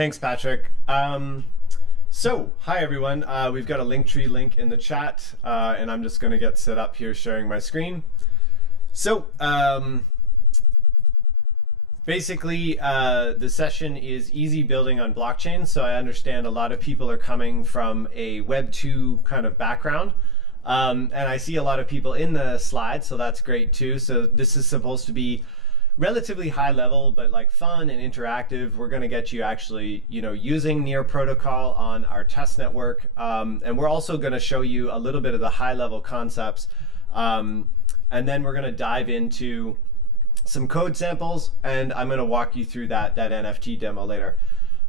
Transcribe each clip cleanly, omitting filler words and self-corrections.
Thanks, Patrick. Hi everyone. We've got a Linktree link in the chat, and I'm just going to get set up here sharing my screen. Basically, the session is easy building on blockchain. So I understand a lot of people are coming from a Web 2 kind of background. And I see a lot of people in the slides, so that's great too. So this is supposed to be relatively high level, but like fun and interactive. We're going to get you actually, using Near protocol on our test network. And we're also going to show you a little bit of the high level concepts. And then we're going to dive into some code samples, and I'm going to walk you through that NFT demo later.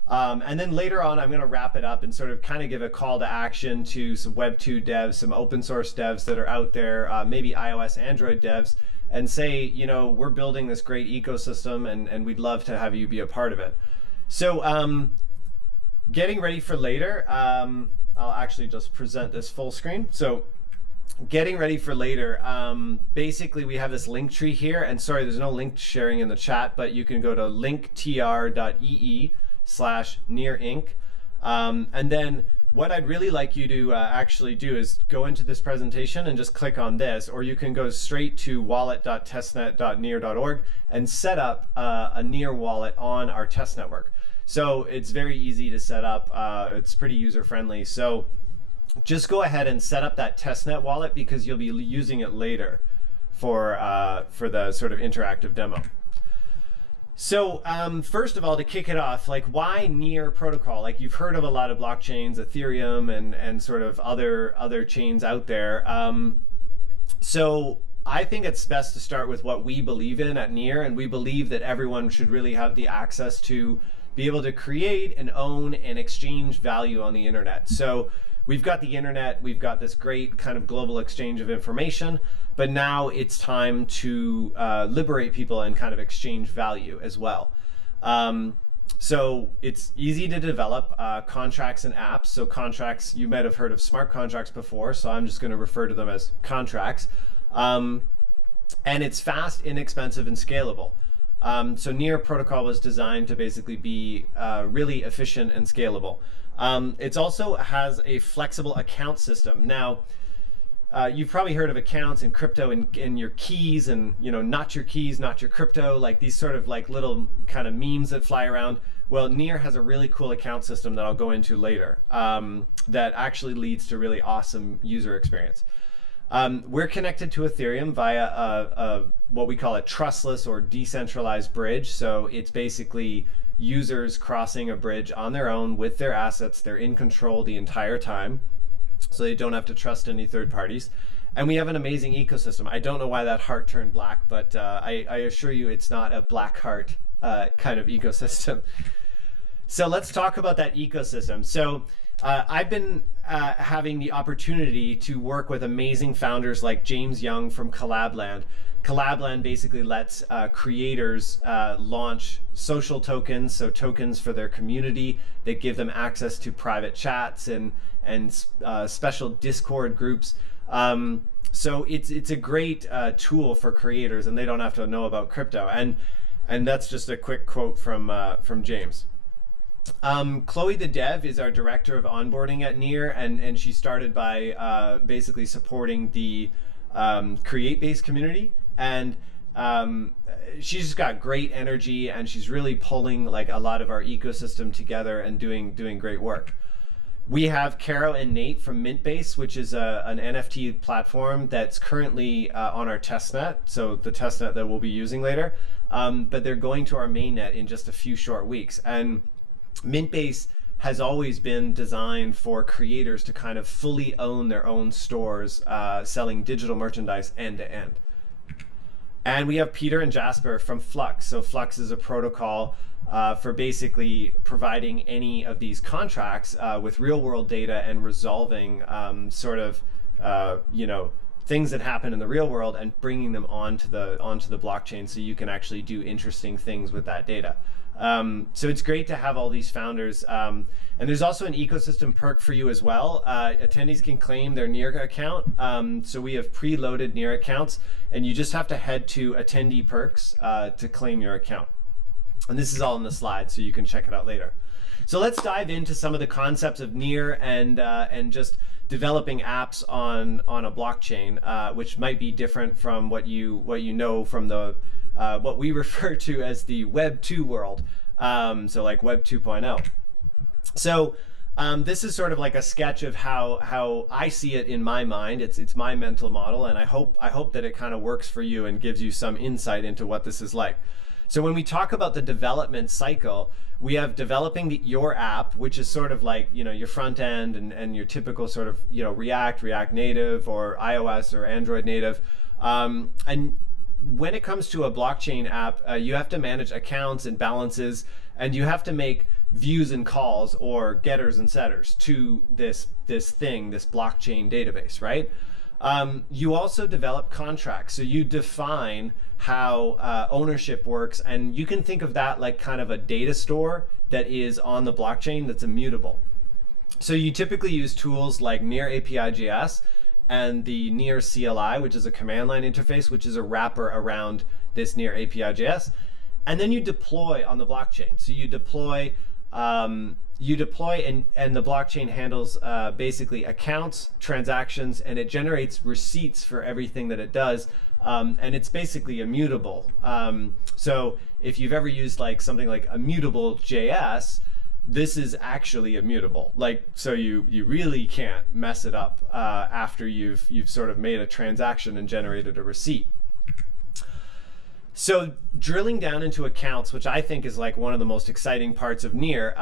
And then later on, I'm going to wrap it up and sort of kind of give a call to action to some Web 2 devs, some open source devs that are out there, maybe iOS, Android devs, and say, we're building this great ecosystem and we'd love to have you be a part of it. So getting ready for later, I'll actually just present this full screen. So getting ready for later, basically we have this link tree here, and sorry, there's no link sharing in the chat, but you can go to linktr.ee/nearinc. And then what I'd really like you to actually do is go into this presentation and just click on this, or you can go straight to wallet.testnet.near.org and set up a Near wallet on our test network. So it's very easy to set up. It's pretty user friendly. So just go ahead and set up that testnet wallet, because you'll be using it later for the sort of interactive demo. So first of all, to kick it off, like, why Near protocol? Like, you've heard of a lot of blockchains, Ethereum and sort of other chains out there. So I think it's best to start with what we believe in at Near, and we believe that everyone should really have the access to be able to create and own and exchange value on the internet. So we've got the internet, we've got this great kind of global exchange of information, but now it's time to liberate people and kind of exchange value as well. So it's easy to develop contracts and apps. So contracts, you might have heard of smart contracts before, so I'm just going to refer to them as contracts. And it's fast, inexpensive, and scalable. So Near protocol was designed to basically be really efficient and scalable. It also has a flexible account system. Now, you've probably heard of accounts in crypto and your keys, and not your keys, not your crypto, like these sort of like little kind of memes that fly around. Well, Near has a really cool account system that I'll go into later, that actually leads to really awesome user experience. We're connected to Ethereum via what we call a trustless or decentralized bridge. So it's basically users crossing a bridge on their own with their assets. They're in control the entire time, so they don't have to trust any third parties. And we have an amazing ecosystem. I don't know why that heart turned black, but I assure you it's not a black heart kind of ecosystem. So let's talk about that ecosystem. So I've been having the opportunity to work with amazing founders like James Young from Collabland. Collabland basically lets creators launch social tokens, so tokens for their community that give them access to private chats and special Discord groups. So it's a great tool for creators, and they don't have to know about crypto. And that's just a quick quote from James. Chloe the dev is our director of onboarding at Near, and she started by basically supporting the create-based community, and she's just got great energy, and she's really pulling like a lot of our ecosystem together and doing great work. We have Caro and Nate from Mintbase, which is an NFT platform that's currently on our testnet, so the testnet that we'll be using later, but they're going to our mainnet in just a few short weeks. And Mintbase has always been designed for creators to kind of fully own their own stores, selling digital merchandise end to end. And we have Peter and Jasper from Flux. So Flux is a protocol for basically providing any of these contracts with real world data and resolving sort of things that happen in the real world and bringing them onto the blockchain, so you can actually do interesting things with that data. So it's great to have all these founders. And there's also an ecosystem perk for you as well. Attendees can claim their Near account. So we have preloaded Near accounts, and you just have to head to attendee perks to claim your account. And this is all in the slide, so you can check it out later. So let's dive into some of the concepts of Near and just developing apps on a blockchain, which might be different from what you know from the what we refer to as the Web 2 world. So like Web 2.0. So this is sort of like a sketch of how I see it in my mind. It's my mental model, and I hope that it kind of works for you and gives you some insight into what this is like. So when we talk about the development cycle, we have developing your app, which is sort of like, your front end and your typical sort of, React Native, or iOS or Android native. And when it comes to a blockchain app, you have to manage accounts and balances, and you have to make views and calls, or getters and setters, to this blockchain database, right? You also develop contracts. So you define how ownership works, and you can think of that like kind of a data store that is on the blockchain that's immutable. So you typically use tools like Near API.js and the Near CLI, which is a command line interface, which is a wrapper around this Near API.js. And then you deploy on the blockchain. So you deploy and the blockchain handles basically accounts, transactions, and it generates receipts for everything that it does. And it's basically immutable. So if you've ever used like something like immutable JS, this is actually immutable. So you really can't mess it up after you've sort of made a transaction and generated a receipt. So drilling down into accounts, which I think is like one of the most exciting parts of Near,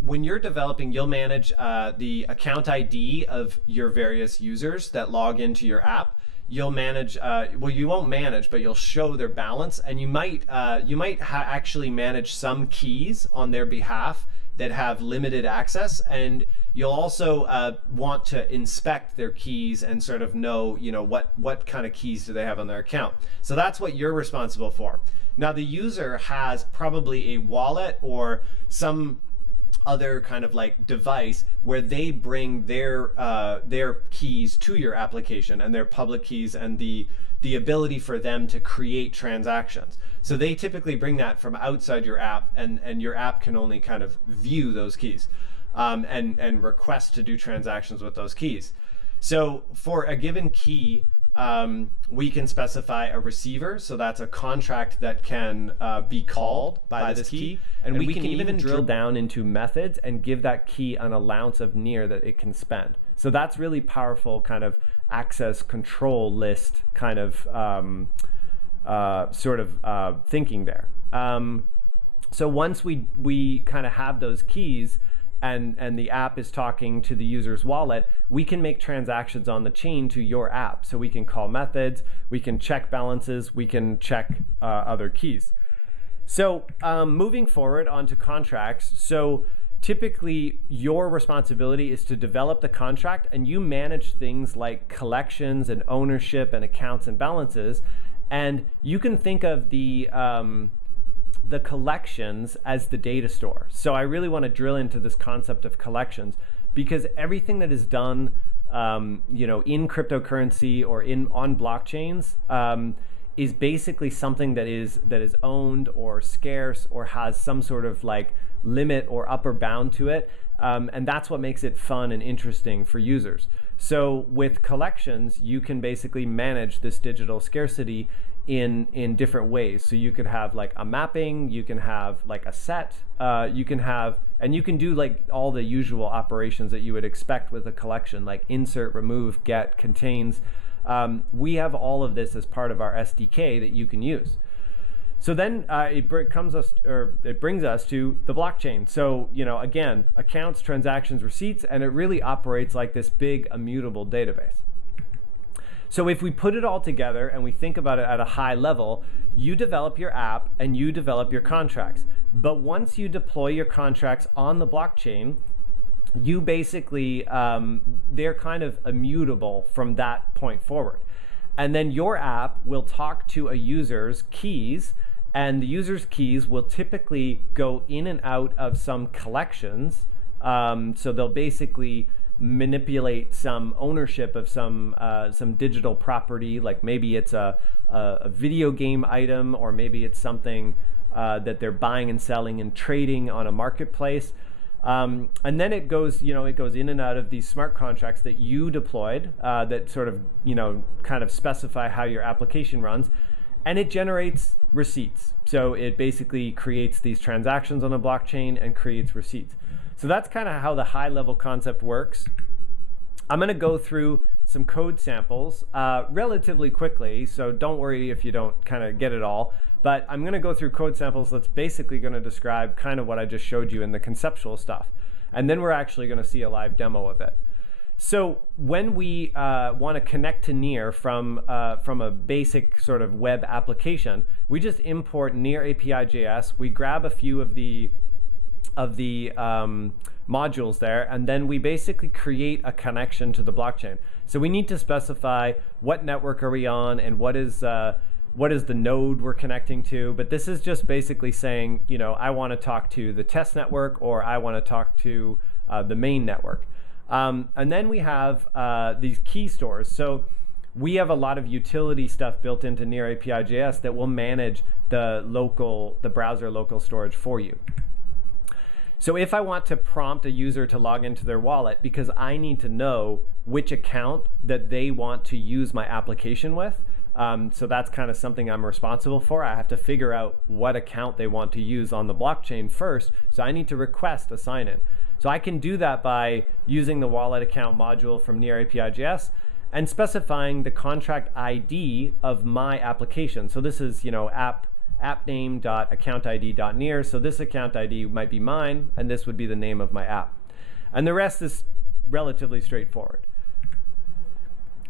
when you're developing, you'll manage the account ID of your various users that log into your app. You'll manage, you won't manage, but you'll show their balance, and you might actually manage some keys on their behalf that have limited access, and you'll also want to inspect their keys and sort of know, what kind of keys do they have on their account. So that's what you're responsible for. Now the user has probably a wallet or some other kind of like device where they bring their keys to your application, and their public keys, and the ability for them to create transactions. So they typically bring that from outside your app, and your app can only kind of view those keys and request to do transactions with those keys. So for a given key, we can specify a receiver. So that's a contract that can be called by this key. And we can even drill down into methods and give that key an allowance of Near that it can spend. So that's really powerful kind of access control list kind of thinking there. So once we kind of have those keys, and the app is talking to the user's wallet, we can make transactions on the chain to your app. So we can call methods, we can check balances, we can check other keys. So moving forward onto contracts. So typically your responsibility is to develop the contract, and you manage things like collections and ownership and accounts and balances. And you can think of the collections as the data store. So I really want to drill into this concept of collections, because everything that is done in cryptocurrency or on blockchains is basically something that is owned or scarce or has some sort of like limit or upper bound to it. And that's what makes it fun and interesting for users. So with collections, you can basically manage this digital scarcity in different ways. So you could have like a mapping, you can have like a set, you can do like all the usual operations that you would expect with a collection, like insert, remove, get, contains. We have all of this as part of our SDK that you can use. So then it brings us to the blockchain. So again, accounts, transactions, receipts, and it really operates like this big immutable database. So if we put it all together and we think about it at a high level, you develop your app and you develop your contracts. But once you deploy your contracts on the blockchain, you basically, they're kind of immutable from that point forward. And then your app will talk to a user's keys, and the user's keys will typically go in and out of some collections. So they'll basically manipulate some ownership of some digital property, like maybe it's a video game item, or maybe it's something that they're buying and selling and trading on a marketplace. And then it goes, it goes in and out of these smart contracts that you deployed that sort of, kind of specify how your application runs. And it generates receipts. So it basically creates these transactions on the blockchain and creates receipts. So that's kind of how the high level concept works. I'm going to go through some code samples relatively quickly, so don't worry if you don't kind of get it all. But I'm going to go through code samples that's basically going to describe kind of what I just showed you in the conceptual stuff. And then we're actually going to see a live demo of it. So when we want to connect to Near from a basic sort of web application, we just import Near API.js. We grab a few of the modules there, and then we basically create a connection to the blockchain. So we need to specify what network are we on and what is the node we're connecting to. But this is just basically saying, I want to talk to the test network, or I want to talk to the main network. And then we have these key stores. So we have a lot of utility stuff built into Near API.js that will manage the browser local storage for you. So if I want to prompt a user to log into their wallet, because I need to know which account that they want to use my application with, so that's kind of something I'm responsible for. I have to figure out what account they want to use on the blockchain first. So I need to request a sign-in. So I can do that by using the wallet account module from Near API.js and specifying the contract ID of my application. So this is, appname.accountid.near. So this account ID might be mine, and this would be the name of my app. And the rest is relatively straightforward.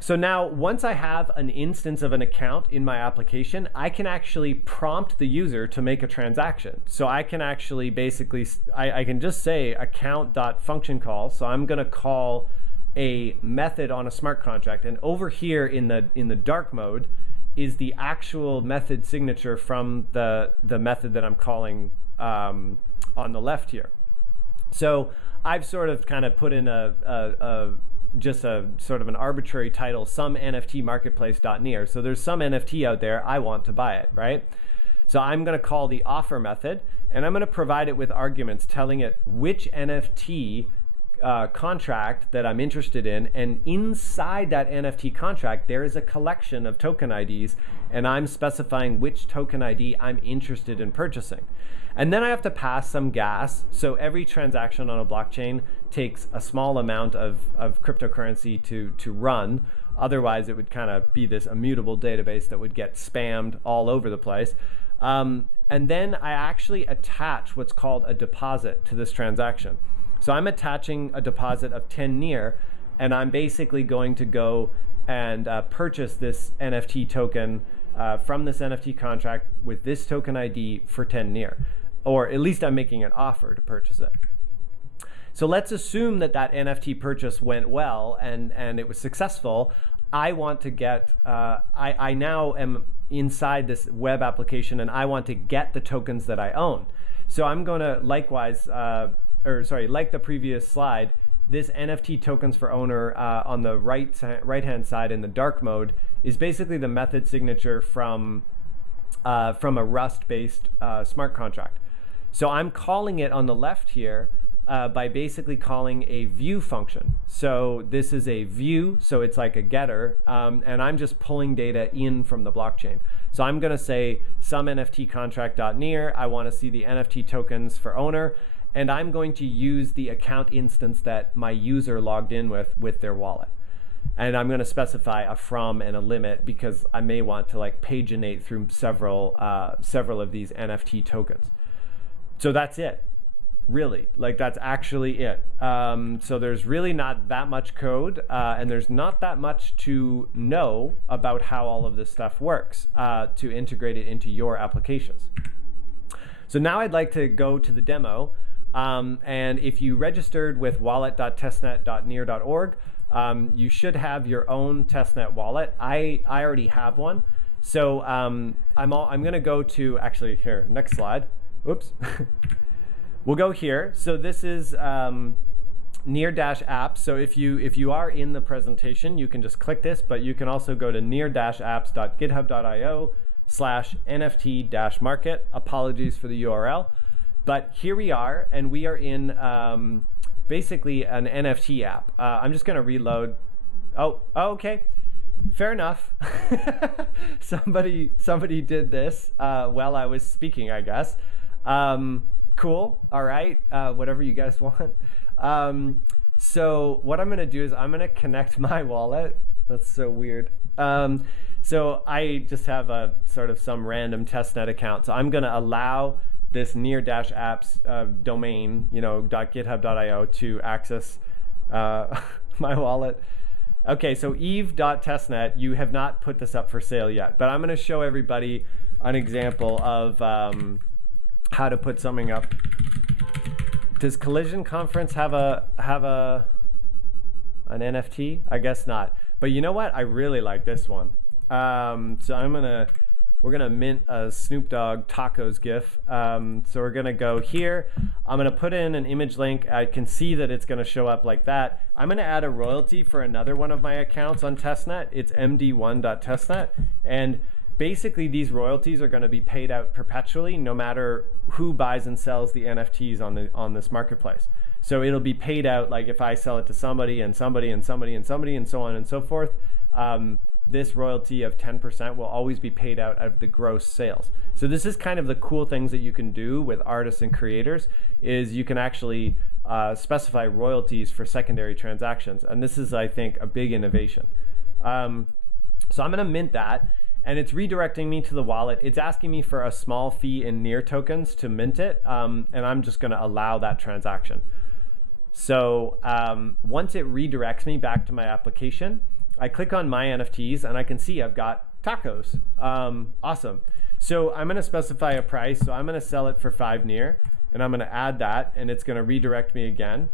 So now, once I have an instance of an account in my application, I can actually prompt the user to make a transaction. So I can actually basically, I can just say account.function call. So I'm going to call a method on a smart contract. And over here in the dark mode is the actual method signature from the method that I'm calling on the left here. So I've sort of kind of put in just a sort of an arbitrary title, some NFT Marketplace.near. So there's some NFT out there, I want to buy it, right? So I'm going to call the offer method, and I'm going to provide it with arguments telling it which NFT contract that I'm interested in, and inside that NFT contract there is a collection of token IDs, and I'm specifying which token ID I'm interested in purchasing. And then I have to pass some gas. So every transaction on a blockchain takes a small amount of cryptocurrency to run. Otherwise, it would kind of be this immutable database that would get spammed all over the place. And then I actually attach what's called a deposit to this transaction. So I'm attaching a deposit of 10 Near, and I'm basically going to go and purchase this NFT token from this NFT contract with this token ID for 10 Near. Or at least I'm making an offer to purchase it. So let's assume that NFT purchase went well and it was successful. I want to get, I now am inside this web application, and I want to get the tokens that I own. So I'm going to likewise, like the previous slide, this NFT tokens for owner on the right-hand side in the dark mode is basically the method signature from a Rust-based smart contract. So I'm calling it on the left here by basically calling a view function. So this is a view, so it's like a getter, and I'm just pulling data in from the blockchain. So I'm going to say some NFT contract.near. I want to see the NFT tokens for owner, and I'm going to use the account instance that my user logged in with their wallet. And I'm going to specify a from and a limit, because I may want to like paginate through several of these NFT tokens. So that's it, really. Like that's actually it. So there's really not that much code, and there's not that much to know about how all of this stuff works to integrate it into your applications. So now I'd like to go to the demo. And if you registered with wallet.testnet.near.org, you should have your own testnet wallet. I already have one. So I'm going to go to, actually here, next slide. Oops. We'll go here. So this is near-apps. So if you are in the presentation, you can just click this, but you can also go to near-apps.github.io/NFT-market. Apologies for the URL. But here we are, and we are in basically an NFT app. I'm just going to reload. Oh, okay. Fair enough. somebody did this while I was speaking, I guess. Cool. All right. Whatever you guys want. So what I'm going to do is I'm going to connect my wallet. That's so weird. So I just have a sort of some random testnet account. So I'm going to allow this near-apps domain, .github.io to access my wallet. Okay, so eve.testnet, you have not put this up for sale yet, but I'm going to show everybody an example of how to put something up. Does Collision Conference have an NFT? I guess not. But you know what? I really like this one. So we're gonna mint a Snoop Dogg tacos GIF. So we're gonna go here. I'm gonna put in an image link. I can see that it's gonna show up like that. I'm gonna add a royalty for another one of my accounts on testnet. It's md1.testnet, and basically these royalties are gonna be paid out perpetually, no matter who buys and sells the NFTs on this marketplace. So it'll be paid out, like if I sell it to somebody and somebody and somebody and somebody and so on and so forth. This royalty of 10% will always be paid out of the gross sales. So this is kind of the cool things that you can do with artists and creators, is you can actually specify royalties for secondary transactions. And this is, I think, a big innovation. So I'm gonna mint that, and it's redirecting me to the wallet. It's asking me for a small fee in Near tokens to mint it, and I'm just gonna allow that transaction. So once it redirects me back to my application, I click on my NFTs and I can see I've got tacos. Awesome. So I'm going to specify a price. So I'm going to sell it for 5 Near, and I'm going to add that, and it's going to redirect me again.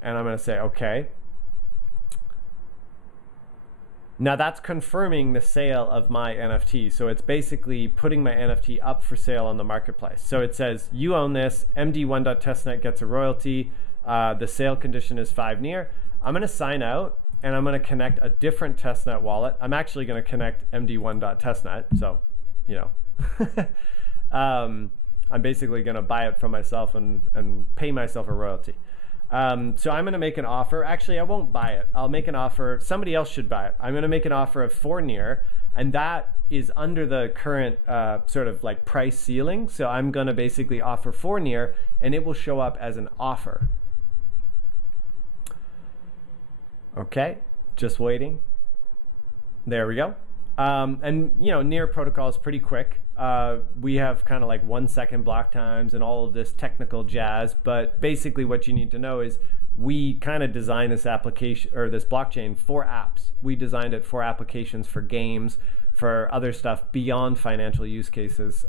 And I'm going to say, okay. Now that's confirming the sale of my NFT. So it's basically putting my NFT up for sale on the marketplace. So it says, you own this, md1.testnet gets a royalty. The sale condition is 5 Near. I'm going to sign out, and I'm going to connect a different testnet wallet. I'm actually going to connect md1.testnet. So, I'm basically going to buy it from myself and pay myself a royalty. So I'm going to make an offer. Actually, I won't buy it. I'll make an offer. Somebody else should buy it. I'm going to make an offer of 4 Near, and that is under the current sort of like price ceiling. So I'm going to basically offer 4 Near, and it will show up as an offer. Okay, just waiting. There we go. And Near protocol is pretty quick. We have kind of like 1 second block times and all of this technical jazz, but basically what you need to know is we kind of designed this application, or this blockchain, for apps. We designed it for applications, for games, for other stuff beyond financial use cases.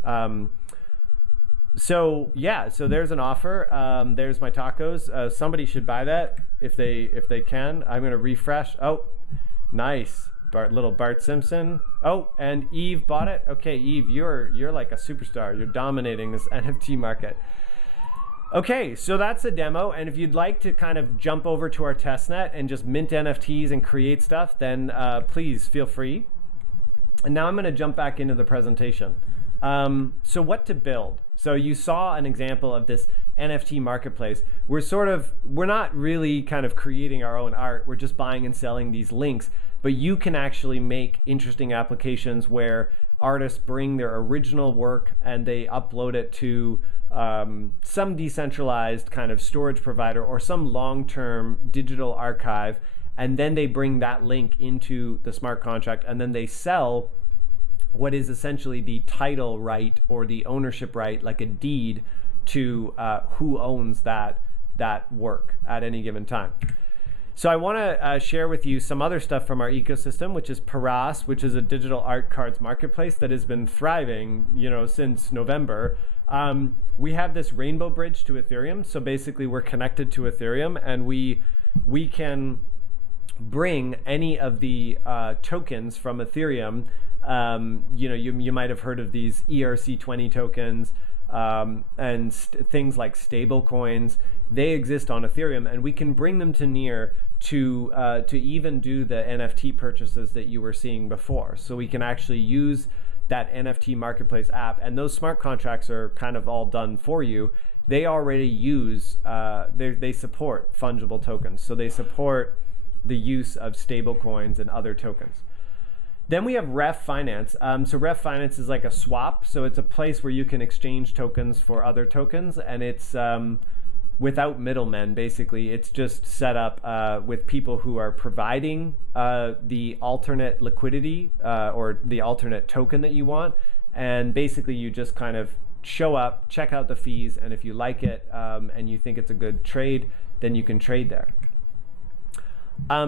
So there's an offer. There's my tacos. Somebody should buy that if they can. I'm gonna refresh. Oh, nice. Little Bart Simpson. Oh, and Eve bought it. Okay, Eve, you're like a superstar. You're dominating this NFT market. Okay, so that's a demo. And if you'd like to kind of jump over to our testnet and just mint NFTs and create stuff, then please feel free. And now I'm gonna jump back into the presentation. So what to build? So you saw an example of this NFT marketplace. We're not really kind of creating our own art. We're just buying and selling these links, but you can actually make interesting applications where artists bring their original work and they upload it to some decentralized kind of storage provider or some long-term digital archive, and then they bring that link into the smart contract, and then they sell what is essentially the title right or the ownership right, like a deed, to who owns that work at any given time. So I want to share with you some other stuff from our ecosystem, which is Paras, which is a digital art cards marketplace that has been thriving, since November. We have this rainbow bridge to Ethereum. So basically we're connected to Ethereum, and we can bring any of the tokens from Ethereum. You might have heard of these ERC20 tokens and things like stable coins. They exist on Ethereum, and we can bring them to Near to even do the NFT purchases that you were seeing before. So we can actually use that NFT Marketplace app, and those smart contracts are kind of all done for you. they already use, they support fungible tokens. So they support the use of stable coins and other tokens. Then we have Ref Finance. So Ref Finance is like a swap. So it's a place where you can exchange tokens for other tokens, and it's without middlemen, basically. It's just set up with people who are providing the alternate liquidity or the alternate token that you want. And basically you just kind of show up, check out the fees, and if you like it and you think it's a good trade, then you can trade there.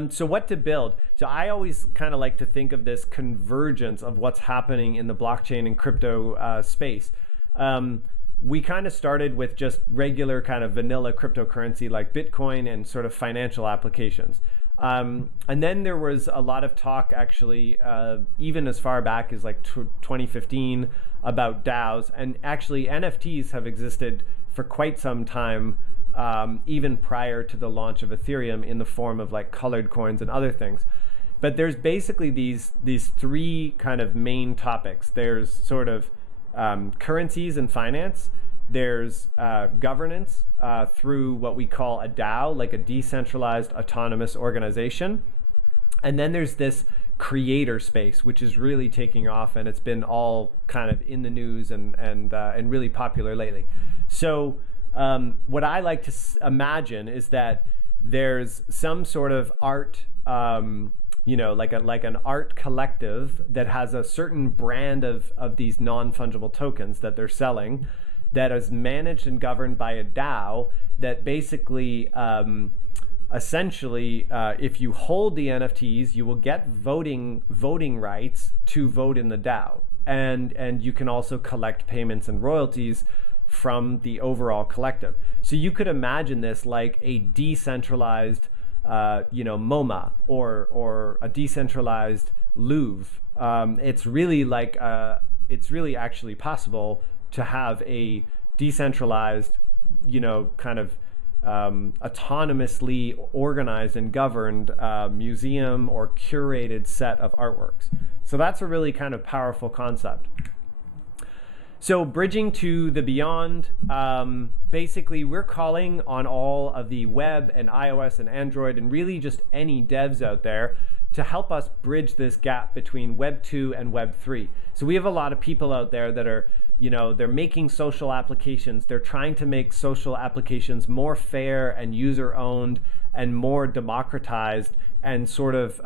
So what to build? So I always kind of like to think of this convergence of what's happening in the blockchain and crypto space. We kind of started with just regular kind of vanilla cryptocurrency like Bitcoin and sort of financial applications. And then there was a lot of talk actually, even as far back as like 2015 about DAOs, and actually NFTs have existed for quite some time. Even prior to the launch of Ethereum in the form of like colored coins and other things. But there's basically these three kind of main topics. There's sort of currencies and finance. There's governance through what we call a DAO, like a decentralized autonomous organization. And then there's this creator space, which is really taking off, and it's been all kind of in the news and really popular lately. So what I like to imagine is that there's some sort of art, like an art collective that has a certain brand of these non-fungible tokens that they're selling, that is managed and governed by a DAO that basically, essentially, if you hold the NFTs, you will get voting rights to vote in the DAO, and you can also collect payments and royalties from the overall collective. So you could imagine this like a decentralized, MoMA or a decentralized Louvre. It's really like it's really actually possible to have a decentralized, kind of autonomously organized and governed museum or curated set of artworks. So that's a really kind of powerful concept. So bridging to the beyond, basically we're calling on all of the web and iOS and Android and really just any devs out there to help us bridge this gap between Web 2 and Web 3. So we have a lot of people out there that are, they're making social applications. They're trying to make social applications more fair and user-owned and more democratized, and sort of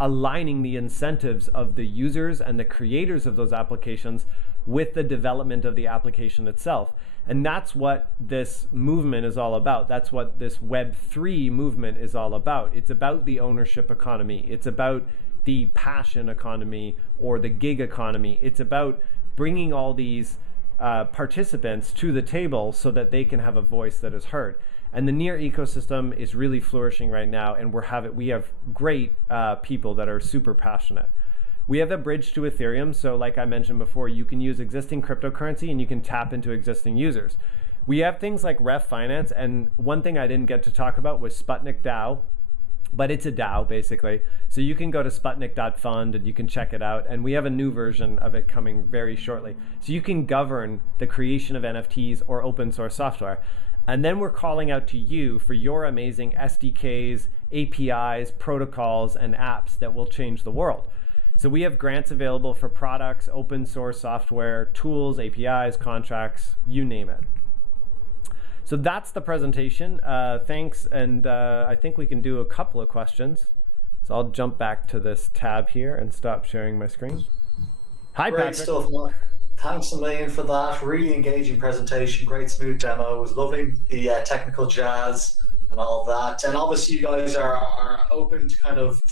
aligning the incentives of the users and the creators of those applications with the development of the application itself. And that's what this movement is all about. That's what this Web3 movement is all about. It's about the ownership economy. It's about the passion economy or the gig economy. It's about bringing all these participants to the table so that they can have a voice that is heard. And the Near ecosystem is really flourishing right now, and we have great people that are super passionate. We have a bridge to Ethereum, so like I mentioned before, you can use existing cryptocurrency and you can tap into existing users. We have things like Ref Finance, and one thing I didn't get to talk about was Sputnik DAO, but it's a DAO basically. So you can go to sputnik.fund and you can check it out, and we have a new version of it coming very shortly. So you can govern the creation of NFTs or open source software. And then we're calling out to you for your amazing SDKs, APIs, protocols, and apps that will change the world. So we have grants available for products, open source software, tools, APIs, contracts, you name it. So that's the presentation. Thanks, and I think we can do a couple of questions. So I'll jump back to this tab here and stop sharing my screen. Hi, Great Patrick. stuff, Mark. Thanks a million for that. Really engaging presentation, great smooth demo. It was lovely, the technical jazz and all that. And obviously you guys are open to kind of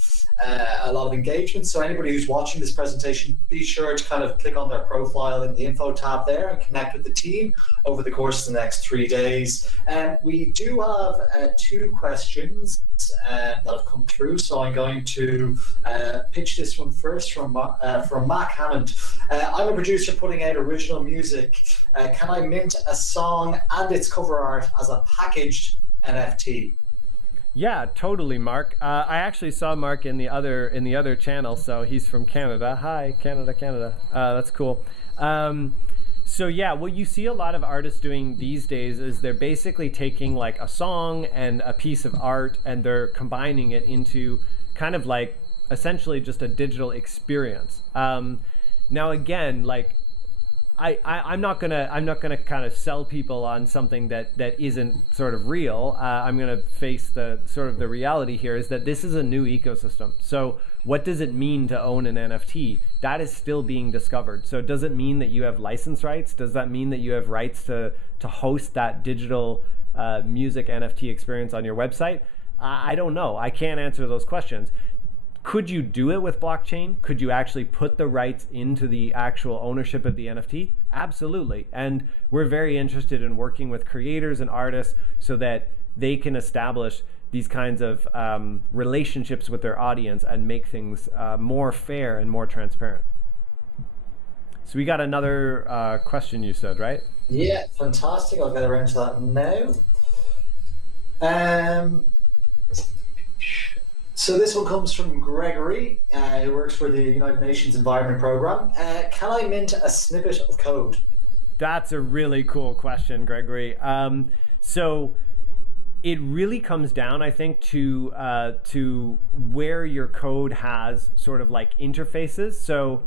a lot of engagement. So anybody who's watching this presentation, be sure to kind of click on their profile in the info tab there and connect with the team over the course of the next 3 days. And we do have 2 questions that have come through. So I'm going to pitch this one first from Mac Hammond. I'm a producer putting out original music. Can I mint a song and its cover art as a packaged NFT? Yeah, totally, Mark. I actually saw Mark in the other channel, so he's from Canada. Hi, Canada. That's cool. So yeah, what you see a lot of artists doing these days is they're basically taking like a song and a piece of art and they're combining it into kind of like essentially just a digital experience. Now again, like I'm not gonna kind of sell people on something that isn't sort of real. I'm gonna face the sort of the reality here is that this is a new ecosystem. So what does it mean to own an NFT? That is still being discovered. So does it mean that you have license rights? Does that mean that you have rights to host that digital music NFT experience on your website? I don't know. I can't answer those questions. Could you do it with blockchain? Could you actually put the rights into the actual ownership of the NFT? Absolutely. And we're very interested in working with creators and artists so that they can establish these kinds of relationships with their audience and make things more fair and more transparent. So we got another question you said, right? Yeah, fantastic. I'll get around to that now. So this one comes from Gregory, who works for the United Nations Environment Programme. Can I mint a snippet of code? That's a really cool question, Gregory. So it really comes down, I think, to where your code has sort of like interfaces. So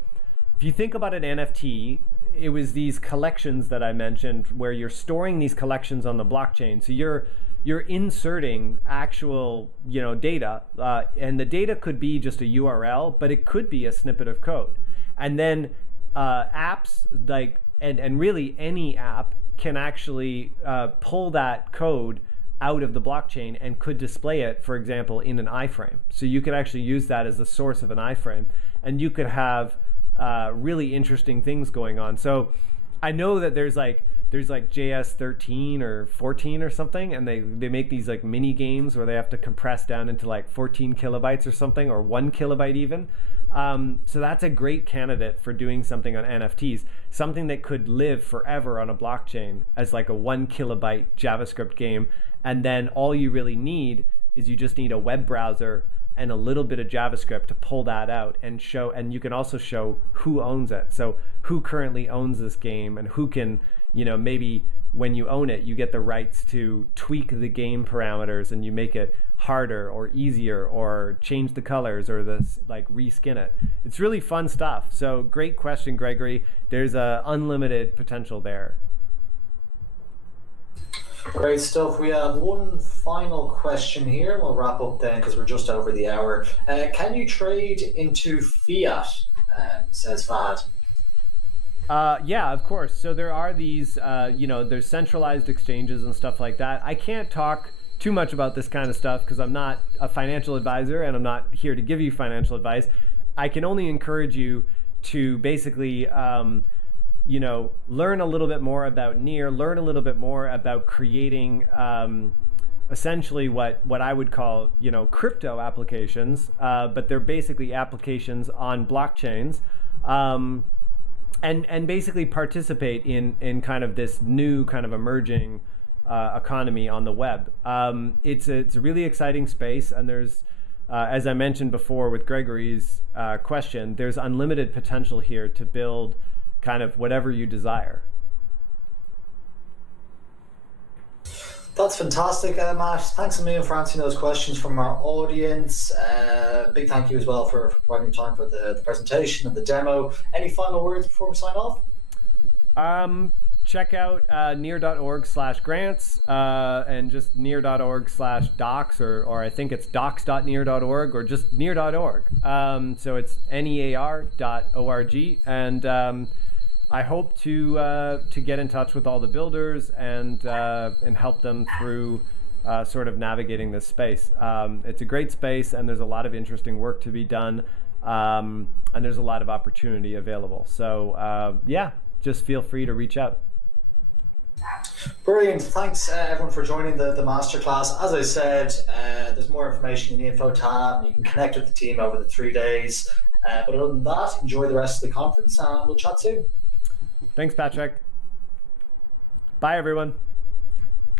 if you think about an NFT, it was these collections that I mentioned where you're storing these collections on the blockchain. So you're inserting actual data, and the data could be just a URL, but it could be a snippet of code. And then apps like and really any app can actually pull that code out of the blockchain and could display it, for example, in an iframe. So you could actually use that as the source of an iframe, and you could have really interesting things going on. So I know that there's like JS 13 or 14 or something, and they make these like mini games where they have to compress down into like 14 kilobytes or something, or 1 kilobyte even. So that's a great candidate for doing something on NFTs, something that could live forever on a blockchain as like a 1 kilobyte JavaScript game. And then all you really need is you just need a web browser and a little bit of JavaScript to pull that out and show, and you can also show who owns it. So who currently owns this game, and who can, maybe when you own it, you get the rights to tweak the game parameters and you make it harder or easier or change the colors or reskin it. It's really fun stuff. So great question, Gregory. There's unlimited potential there. Great stuff. We have one final question here. We'll wrap up then because we're just over the hour. Can you trade into fiat? Says Fahad. Yeah, of course. So there are these, there's centralized exchanges and stuff like that. I can't talk too much about this kind of stuff because I'm not a financial advisor and I'm not here to give you financial advice. I can only encourage you to basically learn a little bit more about Near, learn a little bit more about creating essentially what I would call, crypto applications, but they're basically applications on blockchains, and basically participate in kind of this new kind of emerging economy on the web. It's a really exciting space, and there's, as I mentioned before with Gregory's question, there's unlimited potential here to build kind of whatever you desire. That's fantastic, Matt. Thanks a million for answering those questions from our audience. Big thank you as well for providing time for the presentation and the demo. Any final words before we sign off? Check out near.org/grants and just near.org/docs, or I think it's docs.near.org, or just near.org. So it's near.org, and I hope to get in touch with all the builders and help them through sort of navigating this space. It's a great space, and there's a lot of interesting work to be done, and there's a lot of opportunity available. So yeah, just feel free to reach out. Brilliant. Thanks everyone for joining the masterclass. As I said, there's more information in the info tab, and you can connect with the team over the 3 days. But other than that, enjoy the rest of the conference, and we'll chat soon. Thanks, Patrick. Bye, everyone.